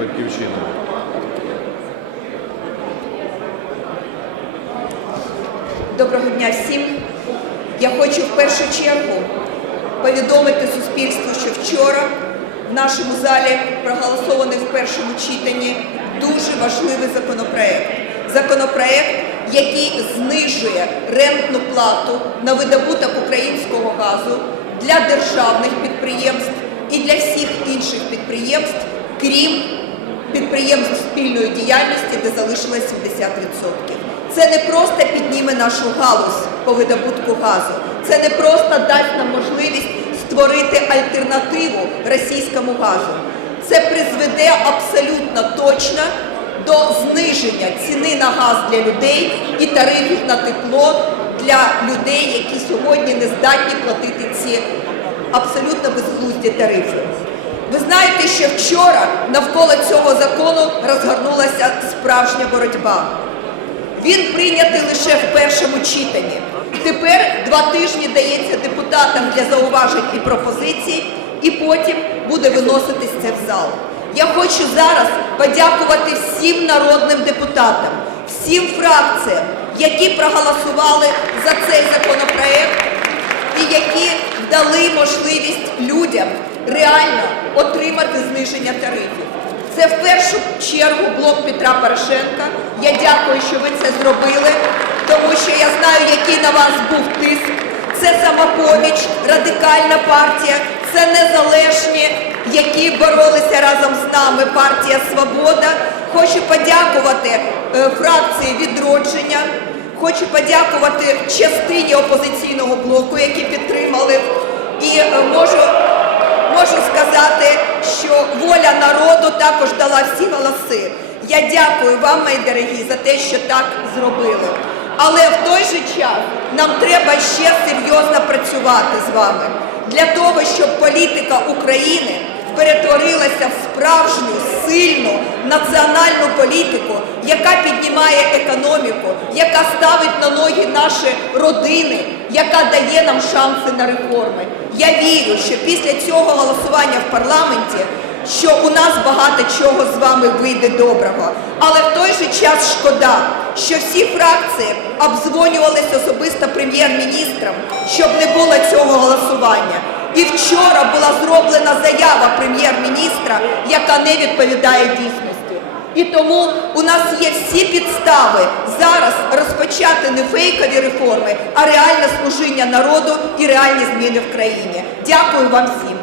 Батьківщина. Доброго дня всім. Я хочу в першу чергу повідомити суспільству, що вчора в нашому залі проголосований в першому читанні дуже важливий законопроект. Законопроект, який знижує рентну плату на видобуток українського газу для державних підприємств і для всіх інших підприємств, крім підприємств спільної діяльності, де залишилось 70%. Це не просто підніме нашу галузь по видобутку газу, це не просто дасть нам можливість створити альтернативу російському газу. Це призведе абсолютно точно до зниження ціни на газ для людей і тарифів на тепло для людей, які сьогодні не здатні платити ці абсолютно безглузді тарифи. Ви знаєте, що вчора навколо цього закону розгорнулася справжня боротьба. Він прийнятий лише в першому читанні. Тепер два тижні дається депутатам для зауважень і пропозицій, і потім буде виноситись це в зал. Я хочу зараз подякувати всім народним депутатам, всім фракціям, які проголосували за цей законопроект і які дали можливість людям реально отримати зниження тарифів. Це в першу чергу блок Петра Порошенка. Я дякую, що ви це зробили, тому що я знаю, який на вас був тиск. Це самопоміч, радикальна партія, це незалежні, які боролися разом з нами. Партія Свобода. Хочу подякувати е, фракції відродження. Хочу подякувати частині опозиційного блоку, які підтримали. І е, можу, можу сказати, що воля народу також дала всі голоси. Я дякую вам, мої дорогі, за те, що так зробили. Але в той же час нам треба ще серйозно працювати з вами для того, щоб політика України перетворилася в справжню сильну національну політику, яка піднімає економіку, яка ставить на наші родини, яка дає нам шанси на реформи. Я вірю, що після цього голосування в парламенті, що у нас багато чого з вами вийде доброго. Але в той же час шкода, що всі фракції обдзвонювалися особисто прем'єр-міністром, щоб не було цього голосування. І вчора була зроблена заява прем'єр-міністра, яка не відповідає дійсності. І тому у нас є всі підстави зараз розпочати не фейкові реформи, а реальне служіння народу і реальні зміни в країні. Дякую вам всім.